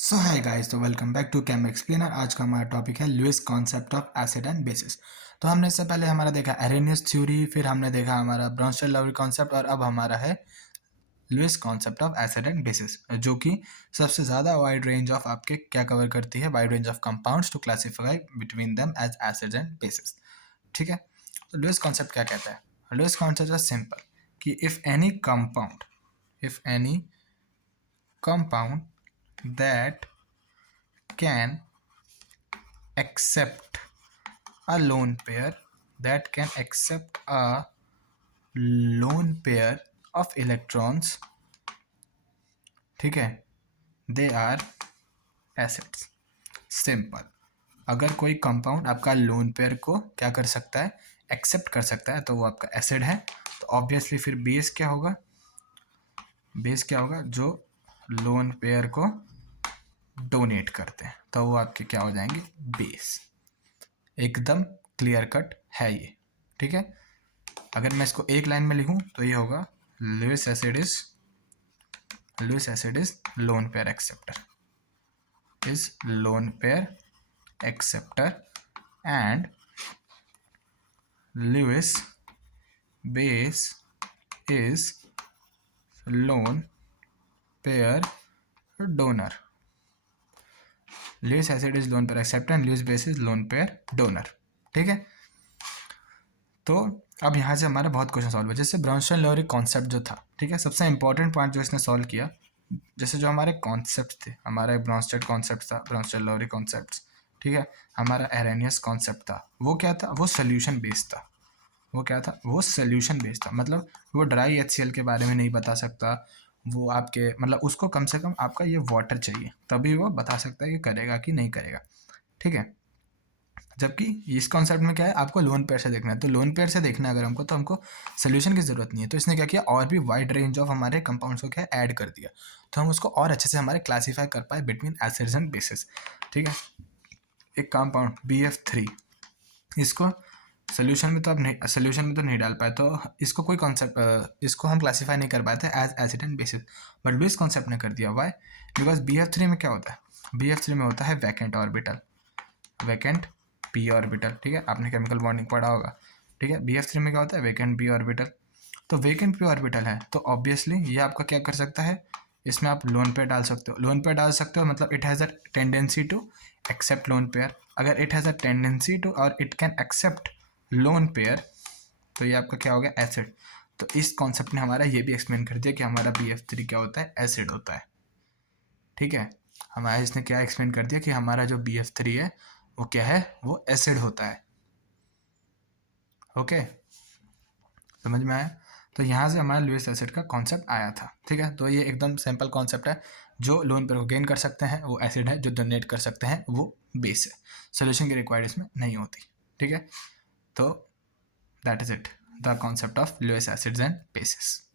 सो hi guys, तो welcome back to chem explainer. आज का हमारा टॉपिक है Lewis concept of acid and bases. तो हमने इससे पहले हमारा देखा एरेनियस थ्योरी, फिर हमने देखा हमारा ब्राउनस्टेड-लवरी कॉन्सेप्ट, और अब हमारा है Lewis concept of acid and bases, जो कि सबसे ज़्यादा वाइड रेंज ऑफ आपके क्या कवर करती है, wide range of compounds to classify between them as acid and bases. ठीक है, तो लुईस कॉन्सेप्ट क्या कहता है? लुईस कॉन्सेप्ट इज सिंपल कि if any compound that can accept a lone pair of electrons, ठीक है, दे आर एसिड्स। सिंपल, अगर कोई कंपाउंड आपका लोन पेयर को क्या कर सकता है, एक्सेप्ट कर सकता है, तो वो आपका एसिड है। तो ऑब्वियसली फिर बेस क्या होगा? जो लोन पेयर को डोनेट करते हैं, तो वो आपके क्या हो जाएंगे? बेस। एकदम क्लियर कट है ये, ठीक है। अगर मैं इसको एक लाइन में लिखूं तो ये होगा Lewis acid is lone pair acceptor and Lewis base is lone pair donor. Lewis acid is lone pair acceptor and Lewis base is lone pair donor, ठीक है। तो अब यहाँ से हमारा बहुत क्वेश्चन सॉल्व हुआ। जैसे ब्राउनस्टेड-लवरी कॉन्सेप्ट जो था, ठीक है, सबसे इंपॉर्टेंट पॉइंट जो इसने सॉल्व किया, जैसे जो हमारे कॉन्सेप्ट थे, हमारा एक ब्राउनस्टेड कॉन्सेप्ट था, ब्राउनस्टेड-लवरी कॉन्सेप्ट, ठीक है, हमारा एरेनियस कॉन्सेप्ट था, वो क्या था? वो सोल्यूशन बेस्ड था। वो सोल्यूशन बेस्ड था, मतलब वो ड्राई HCl के बारे में नहीं बता सकता, वो आपके मतलब उसको कम से कम आपका ये वाटर चाहिए, तभी वो बता सकता है कि करेगा कि नहीं करेगा, ठीक है। जबकि इस कॉन्सेप्ट में क्या है, आपको लोन पेयर से देखना है। तो लोन पेयर से देखना है अगर हमको, तो हमको सोल्यूशन की ज़रूरत नहीं है। तो इसने क्या किया, और भी वाइड रेंज ऑफ हमारे कंपाउंड्स को क्या ऐड कर दिया, तो हम उसको और अच्छे से हमारे क्लासीफाई कर पाए बिटवीन एसिड्स एंड बेसिस, ठीक है। एक कंपाउंड BF3, इसको सोल्यूशन में तो नहीं डाल पाए, तो इसको कोई कॉन्सेप्ट इसको हम क्लासीफाई नहीं कर पाते as acid and bases, but Lewis concept ने कर दिया। वाई? बिकॉज BF3 में क्या होता है? BF3 में होता है वैकेंट p ऑर्बिटल, ठीक है, आपने केमिकल बॉन्डिंग पढ़ा होगा, ठीक है। BF3 में क्या होता है? Vacant p orbital. तो वैकेंट p ऑर्बिटल है, तो ऑब्वियसली ये आपका क्या कर सकता है, इसमें आप लोन पेयर डाल सकते हो। मतलब it has a tendency to accept lone pair. अगर it has a tendency to और it can accept lone pair, तो ये आपका क्या हो गया? एसिड। तो इस कॉन्सेप्ट ने हमारा ये भी एक्सप्लेन कर दिया कि हमारा BF3 क्या होता है? एसिड होता है, ठीक है। हमारा इसने क्या एक्सप्लेन कर दिया कि हमारा जो BF3 है वो क्या है? वो एसिड होता है। ओके, समझ में आया? तो यहाँ से हमारा लुईस एसिड का कॉन्सेप्ट आया था, ठीक है। तो ये एकदम सिंपल कॉन्सेप्ट है। जो लोन पर गेन कर सकते हैं वो एसिड है, जो डोनेट कर सकते हैं वो बेस है। सोल्यूशन की रिक्वायर्ड इसमें नहीं होती, ठीक है। तो that is it, the concept of Lewis acids and basis.